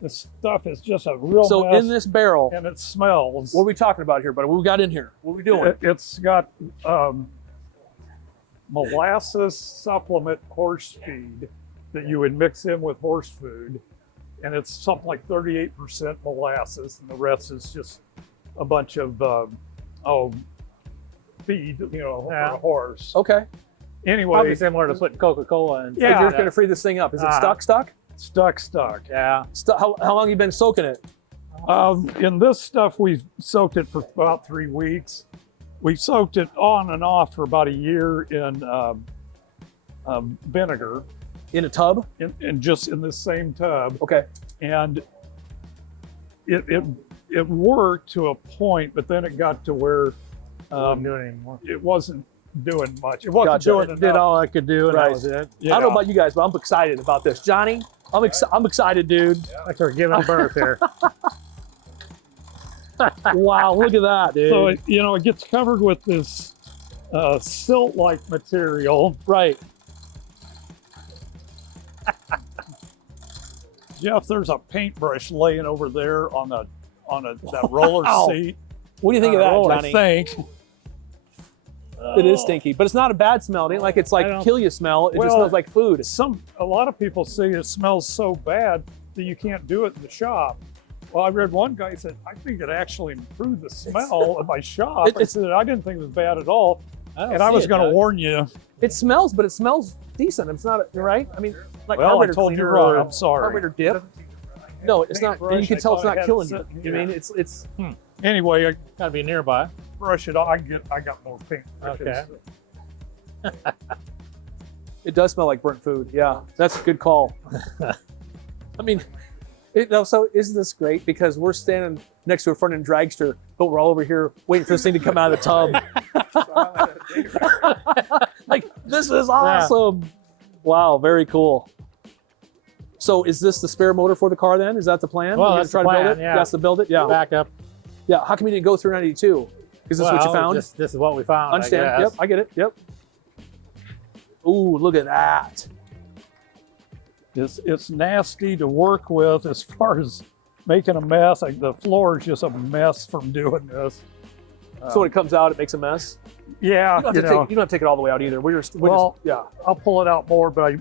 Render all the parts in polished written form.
This stuff is just a real So mess, in this barrel, and it smells. what are we talking about here, buddy? What we got in here? What are we doing? It's got molasses supplement horse feed that you would mix in with horse food, and it's something like 38% molasses, and the rest is just a bunch of feed, for a horse. Okay. Anyway, Probably similar to putting Coca-Cola in. Yeah. You're going to free this thing up. Is it stuck? stuck. Yeah. How long you been soaking it? In this stuff, we've soaked it for about 3 weeks. We soaked it on and off for about a year in vinegar, In a tub? in just in the same tub. Okay. And it worked to a point, but then it got to where Don't do it anymore. it wasn't doing much. It wasn't Gotcha. doing It enough. did all I could do, and Right. that was it. I don't know about you guys, but I'm excited about this. Johnny, I'm excited, dude. Like we're giving birth here. Wow, look at that, dude. So it gets covered with this silt-like material. Right. Jeff, there's a paintbrush laying over there on that roller Wow. seat. What do you think of that, I Johnny? think. It is stinky, but it's not a bad smell. It ain't like it's I like don't- kill you smell. It just Well, smells like food. A lot of people say it smells so bad that you can't do it in the shop. Well, I read one guy said, I think it actually improved the smell of my shop. I said, I didn't think it was bad at all. And I was going to warn you. It smells, but it smells decent. It's not right. I mean, like Well, I carburetor told you cleaner wrong. or I'm sorry. carburetor dip. No, it's not. And you can tell it's not killing you. You mean it's Anyway, I Got to be nearby. brush it off. I got more paint. Okay. it does smell like burnt food. Yeah, that's a good call. I mean, so isn't this great? Because we're standing next to a front end dragster, but we're all over here waiting for this thing to come out of the tub. Like, this is awesome. Wow, very cool. So is this the spare motor for the car then? Is that the plan? Well, You're that's gonna the try to build plan, it? yeah. That's to build it? Yeah. Back up. Yeah. How come you didn't go through 92? Is this what you found? This is what we found. Understand? I Yep, guess. I get it. Yep. Ooh, look at that. It's nasty to work with as far as making a mess. Like the floor is just a mess from doing this. So when it comes out, it makes a mess. Yeah, You don't have to take it all the way out either. Well, yeah. I'll pull it out more, but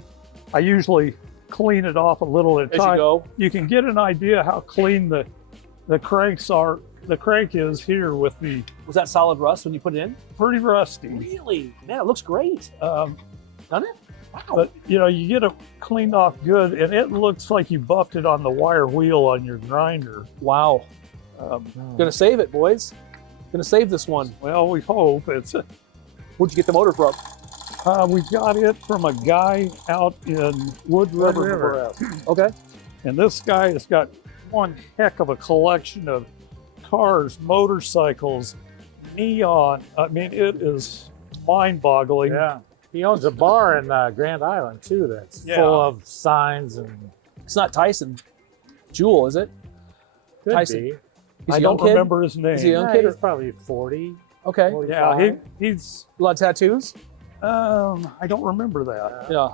I usually clean it off a little at a As time. you go. You can get an idea how clean the cranks are. The crank is here with the Was that solid rust when you put it in? pretty rusty. Really? Man, it looks great. Doesn't it? Wow. But you get it cleaned off good, and it looks like you buffed it on the wire wheel on your grinder. Wow. Gonna save it, boys. Gonna save this one. Well, we hope it's. Where'd you get the motor from? We got it from a guy out in Wood River, Nebraska. Okay. And this guy has got one heck of a collection of cars, motorcycles, neon. I mean, it is mind-boggling. Yeah. He owns a bar in Grand Island too. That's Yeah. full of signs and It's not Tyson Jewel, is it? could Tyson. be. He's I a young don't kid? remember his name. Is he a young Yeah, kid? he's probably 40. Okay. 45. Yeah, he's. A lot of tattoos? I don't remember that. Yeah.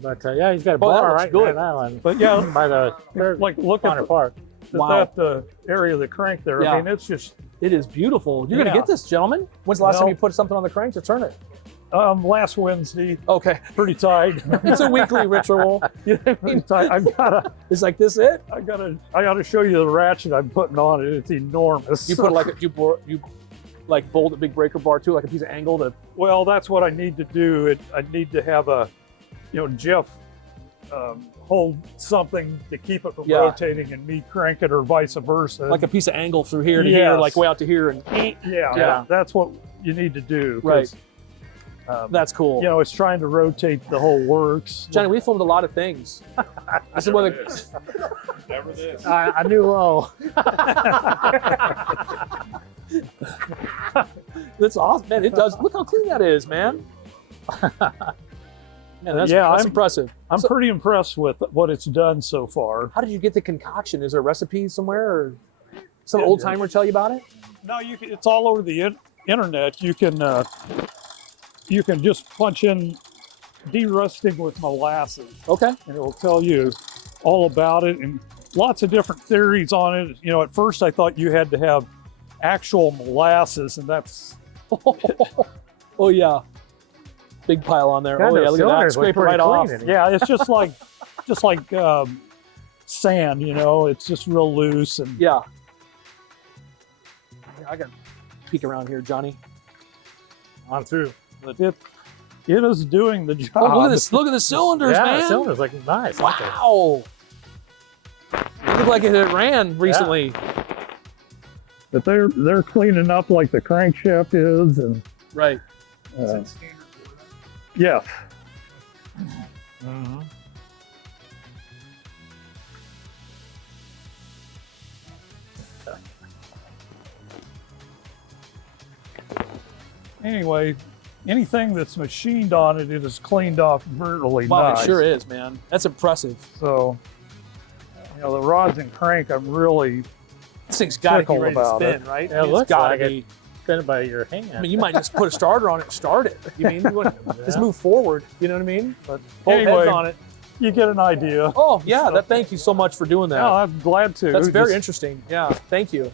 But yeah, he's got a Boy, that bar looks right in good. Grand Island. But yeah, By the like look Connor at Park. Wow. the area of the crank there. Yeah. I mean, it's just It is beautiful. You're gonna Yeah. get this, gentlemen. When's the last time Well- you put something on the crank to turn it? last Wednesday, Okay. pretty tight. It's a weekly ritual. Pretty tight. It's like this it? I gotta show you the ratchet I'm putting on it. It's enormous. You put you like bolt a big breaker bar too, like a piece of angle to. Well, that's what I need to do. I need to have Jeff hold something to keep it from Yeah. rotating and me crank it or vice versa. Like a piece of angle through here to here, Yes. like way out to here, and yeah, that's what you need to do. 'Cause, that's cool. it's trying to rotate the whole works. Johnny, we filmed a lot of things. This is one of the, Never this. I knew low. that's awesome, man. It does. Look how clean that is, man. Man, that's I'm- impressive. I'm pretty impressed with what it's done so far. How did you get the concoction? Is there a recipe somewhere, or some old timer tell you about it? No, it's all over the internet. You can just punch in derusting with molasses, Okay. and it will tell you all about it and lots of different theories on it. You know, at first I thought you had to have actual molasses, and that's Oh yeah, big pile on there. God, Oh yeah, those look at that. cylinders look Scrape it pretty right off. clean in yeah, it's just like sand. You know, it's just real loose and Yeah. I got to peek around here, Johnny. On through. it is doing the job. Oh, look at this! Look at the cylinders, Yeah, man! the cylinders look nice. aren't they? Wow. Look like it ran recently. But they're cleaning up like the crankshaft is, and Right. yes. Mhm. Anyway, anything that's machined on it, it is cleaned off brutally Wow, nice. it sure is, man. That's impressive. So, you know, the rods and crank, I'm really This thing's got to be Tickled ready to about spin, right? Yeah, it It's looks gotta like it. be. Spin it by your hand. I mean, you might just put a starter on it and start it. You mean you want just move forward? You know what I mean? But both Anyway. heads on it. you get an idea. Oh yeah, that. Thank you so much for doing that. Yeah, I'm glad to. That's very Just- interesting. Yeah, thank you.